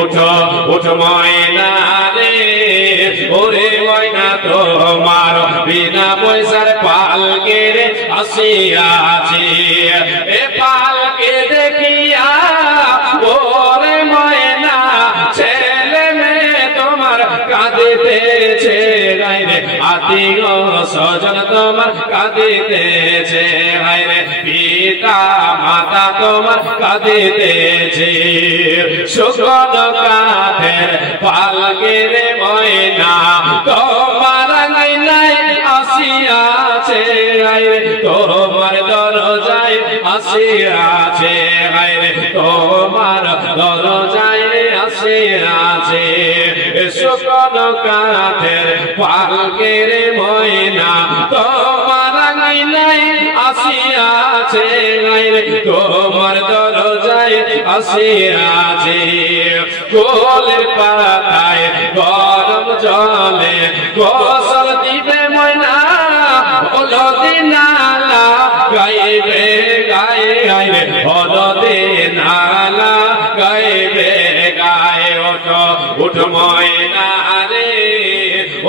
উঠো উঠো ময়না রে ওরে ময়না তোমার বিনা পয়সার পালকে রে আসিয়াছি এ পালকে দেখিয়া ওরে ময়না ছেলে মেয়ে তোমার কাঁদিতেছে গাইরে আত্মীয় স্বজন তোমার কাঁদিতেছে গাইরে পিতা মাতা তোমার কাঁদিতেছে শুকন কাঠের পালকে রে ময়না তোমার নাই আসিয়াছে গাইরে তোমার দরজায় আসিয়াছে গাইরে তোমার দরজায় আসিয়াছে শুকন কাঠের পালকে রে ময়না তোমার নাই আসিয়াছে গাইরে তোমার দরজায় আসিয়াছে কোলের পাতায় গরম জলে গোসল দিবে ময়না হলদি নালা গাইবে গায়ে গাইবে হলদি নালা গাইবে গায়ে ওঠো উঠো ময়না রে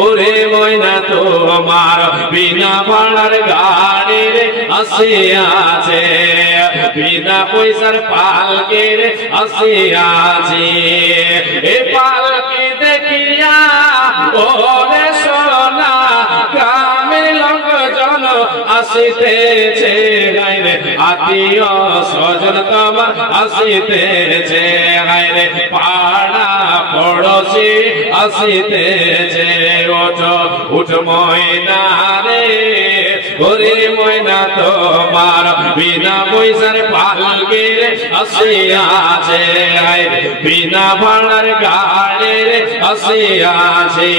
ওরে ময়না তোমার বিনা ভাড়ার গাড়ি রে আসিয়াছে বিনা পয়সার পালকে রে আসিয়াছে এ পালকে দেখিয়া ওরে সোনা গ্রামের লোকজন আসিতেছে গাইরে আত্মীয় স্বজন তোমার আসিতেছে গাইরে পাড়া পড়োশি আসিতেছে ওঠো উঠো ময়না রে ওরে ময়না তোমার বিনা পয়সার পালকে রে আসিয়াছে গাইরে বিনা ভাড়ার গাড়ি রে আসিয়াছে।